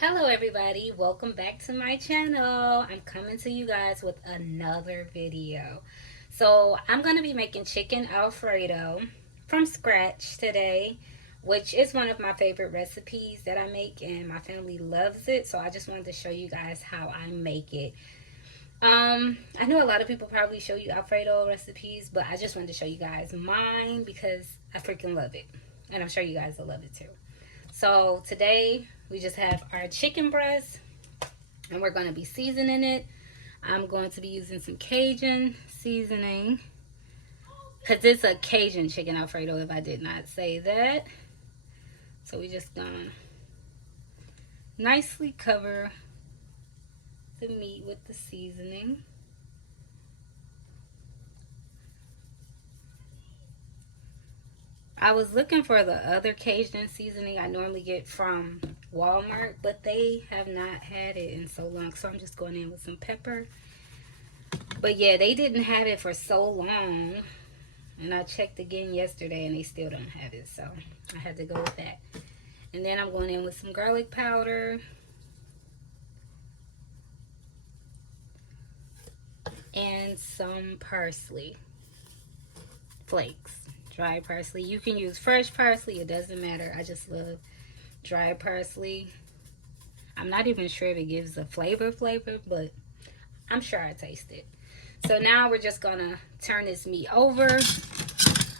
Hello everybody, welcome back to my channel. I'm coming to you guys with another video. So I'm going to be making chicken Alfredo from scratch today, which is one of my favorite recipes that I make and my family loves it. So I just wanted to show you guys how I make it. I know a lot of people probably show you Alfredo recipes, but I just wanted to show you guys mine because I freaking love it. And I'm sure you guys will love it too. So today we just have our chicken breast and we're going to be seasoning it. I'm going to be using some Cajun seasoning because it's a Cajun chicken Alfredo if I did not say that. So we just gonna nicely cover the meat with the seasoning. I was looking for the other Cajun seasoning I normally get from Walmart, but they have not had it in so long. So I'm just going in with some pepper. But yeah, they didn't have it for so long. And I checked again yesterday and they still don't have it. So I had to go with that. And then I'm going in with some garlic powder. And some parsley flakes. Dry parsley. You can use fresh parsley. It doesn't matter. I just love dry parsley. I'm not even sure if it gives a flavor, but I'm sure I taste it. So now we're just going to turn this meat over.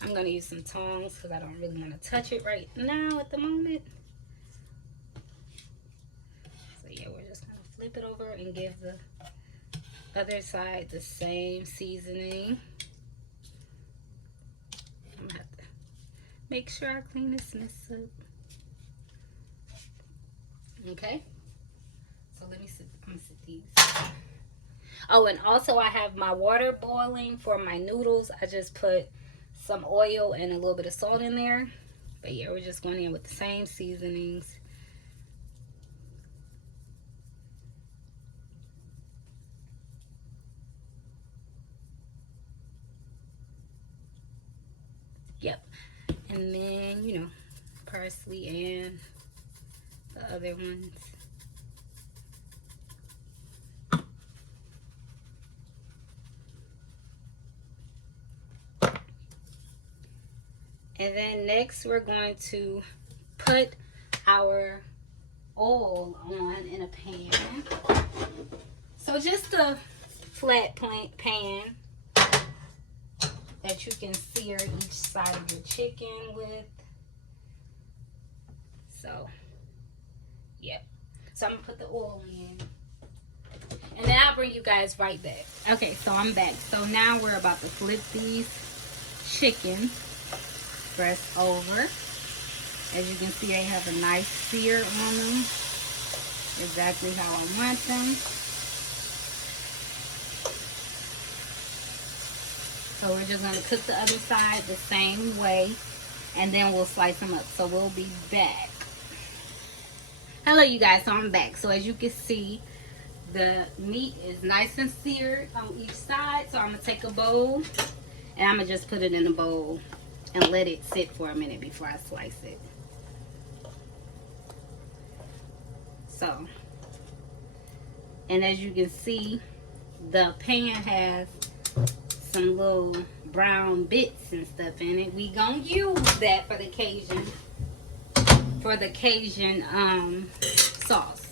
I'm going to use some tongs because I don't really want to touch it right now at the moment. So yeah, we're just going to flip it over and give the other side the same seasoning. I'm gonna have to make sure I clean this mess up. Okay, so let me sit. I'm gonna sit these. Oh, and also I have my water boiling for my noodles. I just put some oil and a little bit of salt in there. But yeah, we're just going in with the same seasonings. Yep. And then, you know, parsley and the other ones. And then next we're going to put our oil on in a pan. So just a flat pan that you can sear each side of your chicken with. So, yep. So I'm gonna put the oil in. And then I'll bring you guys right back. Okay, so I'm back. So now we're about to flip these chicken breasts over. As you can see, they have a nice sear on them. Exactly how I want them. So we're just going to cook the other side the same way, and then we'll slice them up. So we'll be back. Hello you guys, so I'm back. So as you can see, the meat is nice and seared on each side. So I'm going to take a bowl, and I'm going to just put it in a bowl and let it sit for a minute before I slice it. So, and as you can see, the pan has some little brown bits and stuff in it. We gonna use that for the Cajun sauce,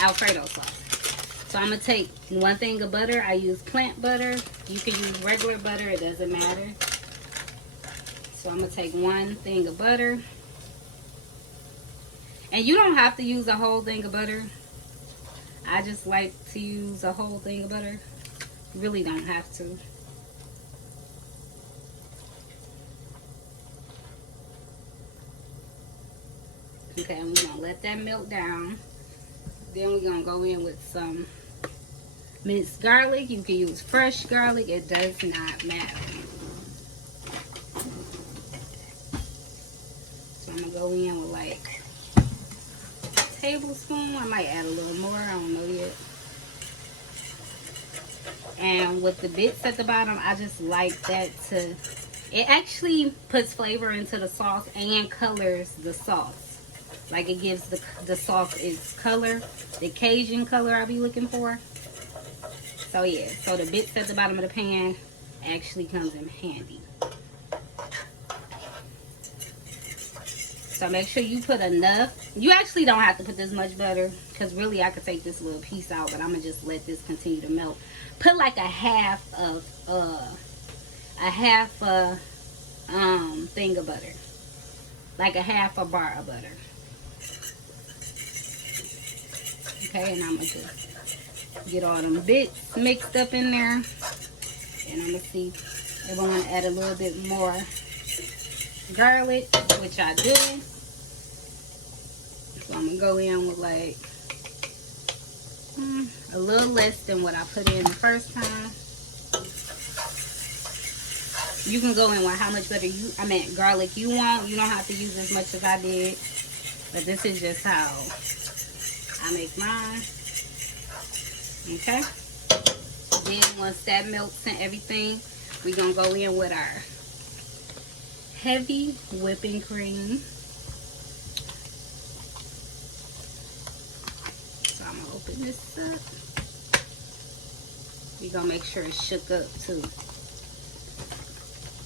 Alfredo sauce. So I'm gonna take 1 thing of butter. I use plant butter. You can use regular butter, it doesn't matter. So I'm gonna take 1 thing of butter. And you don't have to use a whole thing of butter. I just like to use a whole thing of butter. You really don't have to. Okay, and we're gonna let that melt down. Then we're gonna go in with some minced garlic. You can use fresh garlic, it does not matter. So I'm gonna go in with like a tablespoon. I might add a little more, I don't know yet. And with the bits at the bottom, I just like that to, it actually puts flavor into the sauce and colors the sauce. Like it gives the sauce its color, the Cajun color I'll be looking for. So yeah, so the bits at the bottom of the pan actually comes in handy. So make sure you put enough. You actually don't have to put this much butter, because really I could take this little piece out, but I'm gonna just let this continue to melt. Put like a half thing of butter, like a half a bar of butter. Okay, and I'm gonna just get all them bits mixed up in there, and I'm gonna see if I want to add a little bit more garlic, which I do. So I'm gonna go in with like a little less than what I put in the first time. You can go in with how much butter garlic you want. You don't have to use as much as I did, but this is just how I make mine. Okay, then once that melts and everything, we're gonna go in with our heavy whipping cream. So I'm gonna open this up. We're gonna make sure it's shook up too.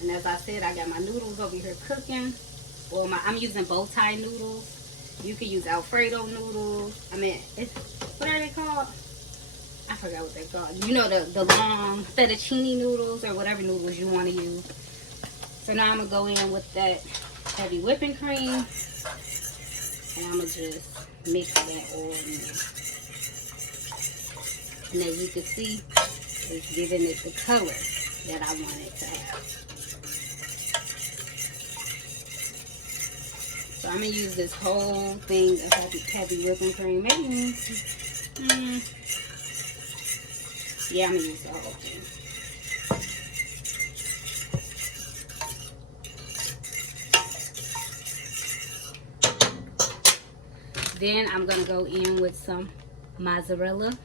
And as I said, I got my noodles over here cooking. Well, I'm using bow tie noodles. You can use Alfredo noodles. What are they called? I forgot what they're called. You know, the long fettuccine noodles or whatever noodles you want to use. So now I'm going to go in with that heavy whipping cream. And I'm going to just mix that all in there. And as you can see, it's giving it the color that I want it to have. So I'm going to use this whole thing of heavy whipping cream. Maybe, yeah, I'm going to use the whole thing. Then I'm going to go in with some mozzarella.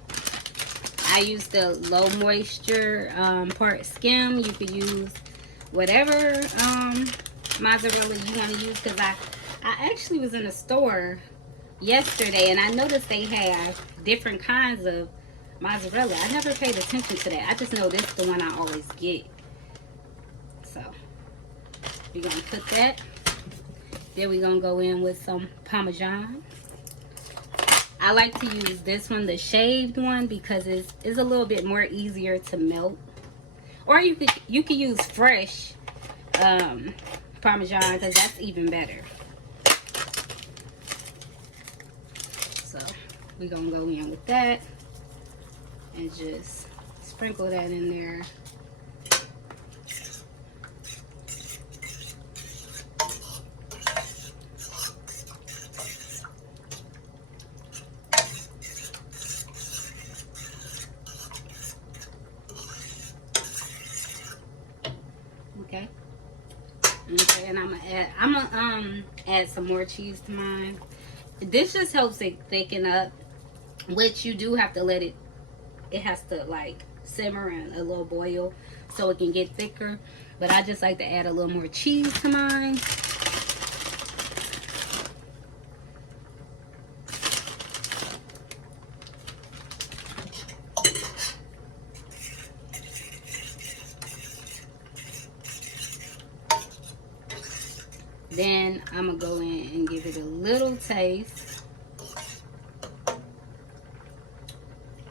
I use the low moisture part skim. You could use whatever mozzarella you want to use, because I actually was in a store yesterday and I noticed they have different kinds of mozzarella. I never paid attention to that. I just know this is the one I always get. So we're going to put that. Then we're going to go in with some Parmesan. I like to use this one, the shaved one, because it's a little bit more easier to melt. Or you could use fresh Parmesan, because that's even better. So we're gonna go in with that and just sprinkle that in there. Okay, and I'm gonna add some more cheese to mine. This just helps it thicken up, which you do have to let it has to like simmer and a little boil so it can get thicker. But I just like to add a little more cheese to mine. Then I'm gonna go in and give it a little taste.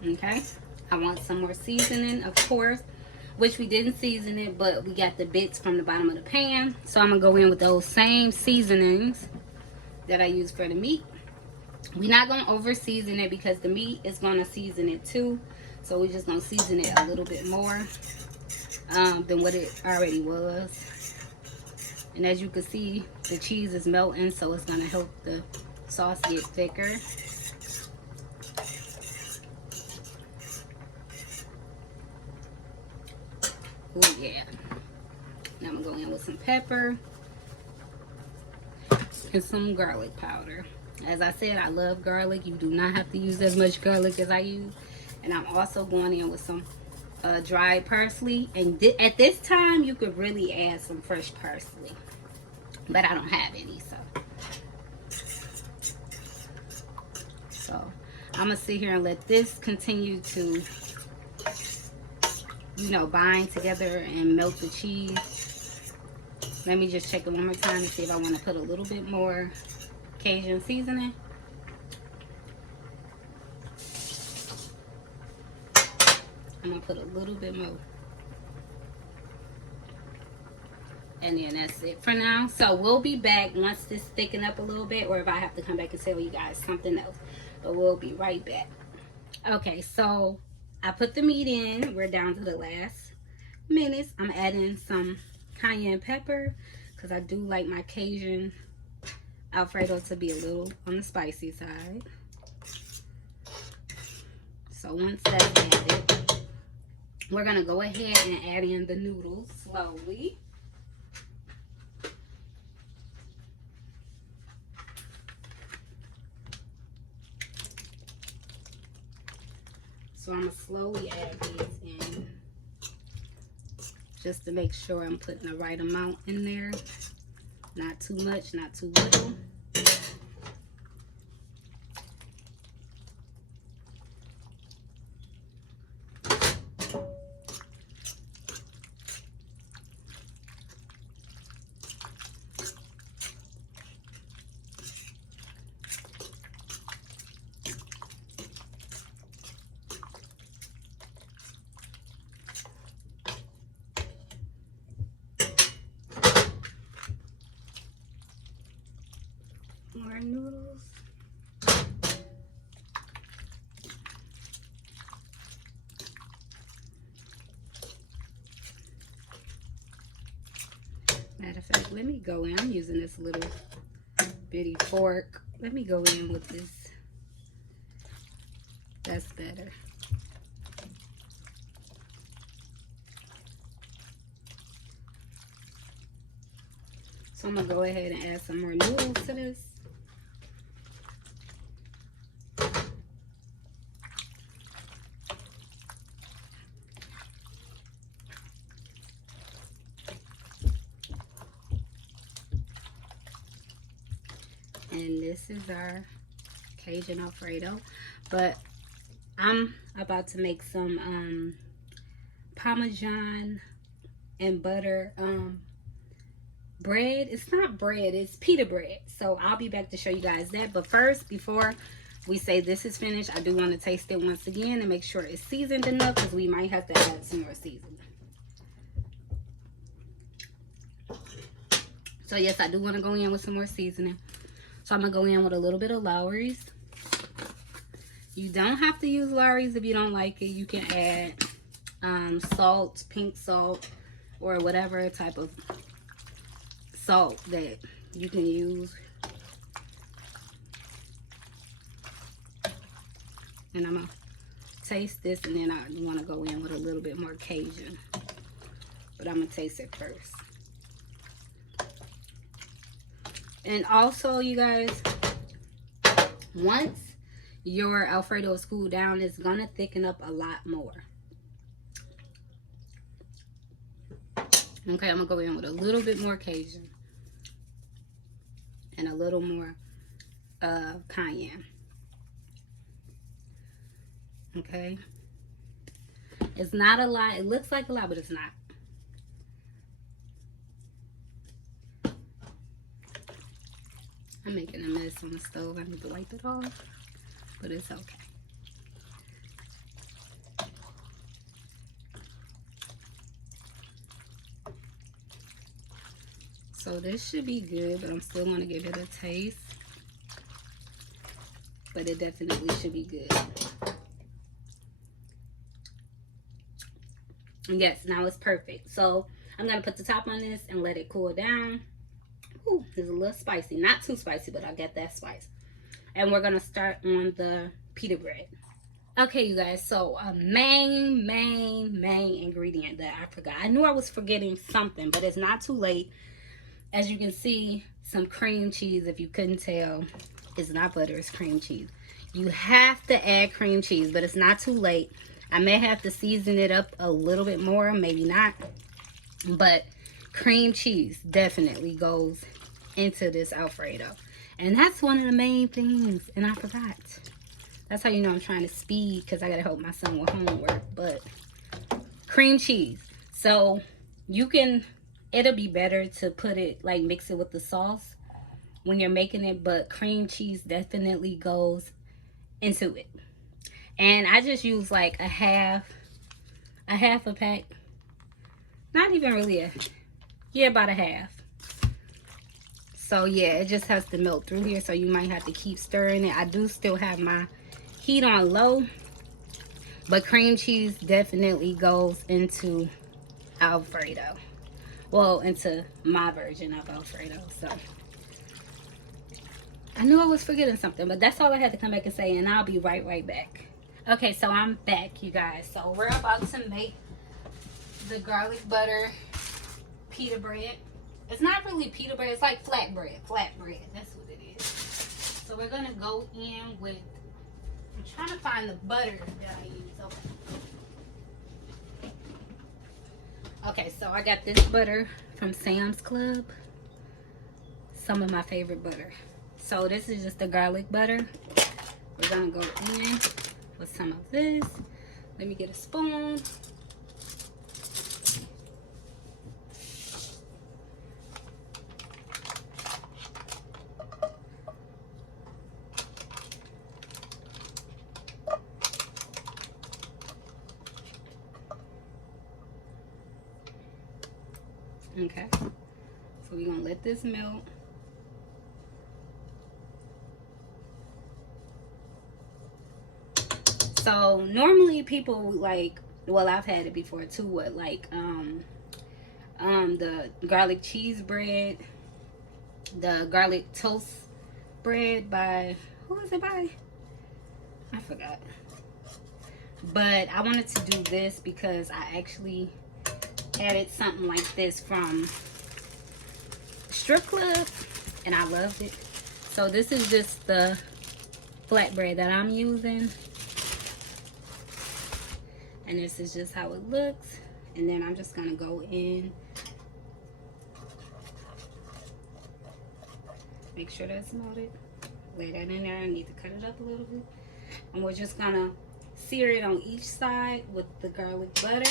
Okay, I want some more seasoning, of course, which we didn't season it, but we got the bits from the bottom of the pan. So I'm gonna go in with those same seasonings that I used for the meat. We're not gonna over season it because the meat is gonna season it too. So we're just gonna season it a little bit more than what it already was. And as you can see, the cheese is melting, so it's gonna help the sauce get thicker. Oh yeah. Now I'm gonna go in with some pepper and some garlic powder. As I said, I love garlic. You do not have to use as much garlic as I use. And I'm also going in with some dried parsley. And at this time, you could really add some fresh parsley. But I don't have any, so. I'm gonna sit here and let this continue to, you know, bind together and melt the cheese. Let me just check it one more time to see if I want to put a little bit more Cajun seasoning. I'm gonna put a little bit more. And then that's it for now. So we'll be back once this thicken up a little bit, or if I have to come back and tell you guys something else. But we'll be right back. Okay, so I put the meat in. We're down to the last minutes. I'm adding some cayenne pepper because I do like my Cajun Alfredo to be a little on the spicy side. So once that's added, we're gonna go ahead and add in the noodles slowly. So I'm gonna slowly add these in just to make sure I'm putting the right amount in there. Not too much, not too little. More noodles. Matter of fact, let me go in. I'm using this little bitty fork. Let me go in with this. That's better. So I'm gonna go ahead and add some more noodles to this. And this is our Cajun Alfredo. But I'm about to make some Parmesan and butter bread. It's not bread, it's pita bread. So I'll be back to show you guys that. But first, before we say this is finished, I do want to taste it once again and make sure it's seasoned enough, because we might have to add some more seasoning. So yes, I do want to go in with some more seasoning. So I'm going to go in with a little bit of Lawry's. You don't have to use Lawry's if you don't like it. You can add salt, pink salt, or whatever type of salt that you can use. And I'm going to taste this, and then I want to go in with a little bit more Cajun. But I'm going to taste it first. And also, you guys, once your Alfredo is cooled down, it's going to thicken up a lot more. Okay, I'm going to go in with a little bit more Cajun and a little more cayenne. Okay. It's not a lot. It looks like a lot, but it's not. I'm making a mess on the stove. I need to wipe it off, but it's okay. So this should be good, but I'm still going to give it a taste. But it definitely should be good. And yes, now it's perfect. So I'm going to put the top on this and let it cool down. Ooh, it's a little spicy. Not too spicy, but I get that spice. And we're going to start on the pita bread. Okay, you guys. So a main ingredient that I forgot. I knew I was forgetting something, but it's not too late. As you can see, some cream cheese. If you couldn't tell, it's not butter, it's cream cheese. You have to add cream cheese, but it's not too late. I may have to season it up a little bit more, maybe not. But cream cheese definitely goes into this Alfredo. And that's one of the main things. And I forgot. That's how you know I'm trying to speed, because I gotta help my son with homework. But cream cheese. So you can, it'll be better to put it, like mix it with the sauce when you're making it, but cream cheese definitely goes into it. And I just use like a half a pack. Not even really yeah, about a half. So yeah, it just has to melt through here, so you might have to keep stirring it. I do still have my heat on low, but cream cheese definitely goes into Alfredo. Well, into my version of Alfredo. So I knew I was forgetting something, but that's all I had to come back and say, and I'll be right back. Okay, so I'm back, you guys. So we're about to make the garlic butter pita bread. It's not really pita bread, it's like flat bread. That's what it is. So we're gonna go in with, I'm trying to find the butter that I use. Okay, so I got this butter from Sam's Club. Some of my favorite butter. So this is just the garlic butter. We're gonna go in with some of this. Let me get a spoon. Okay, so we're gonna let this melt. So normally people like, well, I've had it before too, what like the garlic cheese bread, the garlic toast bread by, who is it by? I forgot. But I wanted to do this because I actually added something like this from strip club and I loved it. So this is just the flatbread that I'm using, and this is just how it looks. And then I'm just gonna go in, make sure that's melted, lay that in there. I need to cut it up a little bit, and we're just gonna sear it on each side with the garlic butter.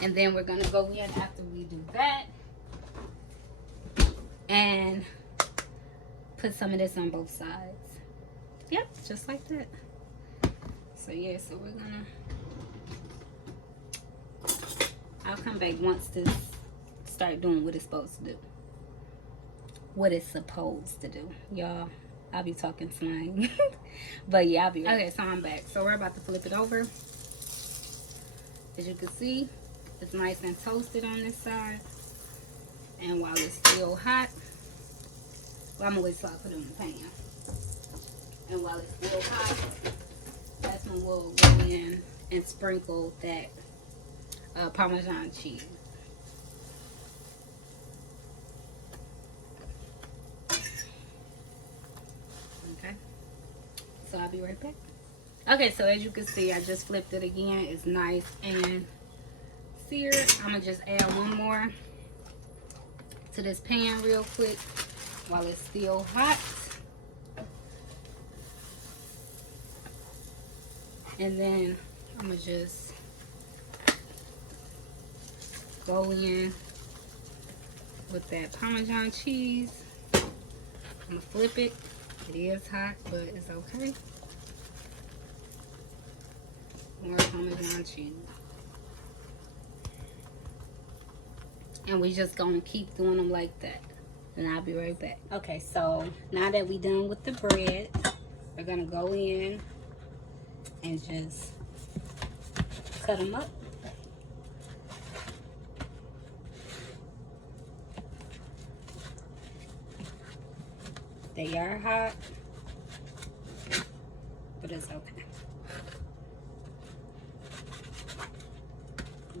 And then we're gonna go in after we do that and put some of this on both sides. Yep, just like that. So yeah, so we're gonna, I'll come back once this start doing what it's supposed to do. What it's supposed to do. Y'all, I'll be talking slang. But yeah, I'll be right. Okay, so I'm back. So we're about to flip it over. As you can see, it's nice and toasted on this side. And while it's still hot, well, I'm gonna wait till I put it in the pan. And while it's still hot, that's when we'll go in and sprinkle that Parmesan cheese. Okay, so I'll be right back. Okay, so as you can see, I just flipped it again. It's nice and seared. I'm gonna just add one more to this pan real quick while it's still hot. And then I'm gonna just go in with that Parmesan cheese. I'm gonna flip it. It is hot, but it's okay. More Parmesan cheese. And we just gonna keep doing them like that. And I'll be right back. Okay, so now that we done with the bread, we're gonna go in and just cut them up. They are hot, but it's okay.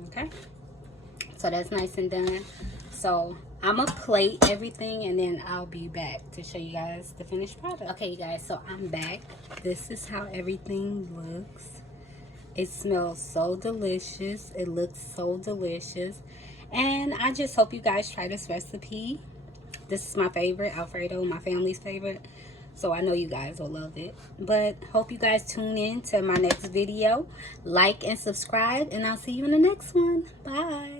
Okay, so that's nice and done. So I'm gonna plate everything and then I'll be back to show you guys the finished product. Okay, you guys, so I'm back. This is how everything looks. It smells so delicious. It looks so delicious. And I just hope you guys try this recipe. This is my favorite, Alfredo, my family's favorite. So I know you guys will love it. But hope you guys tune in to my next video. Like and subscribe, and I'll see you in the next one. Bye.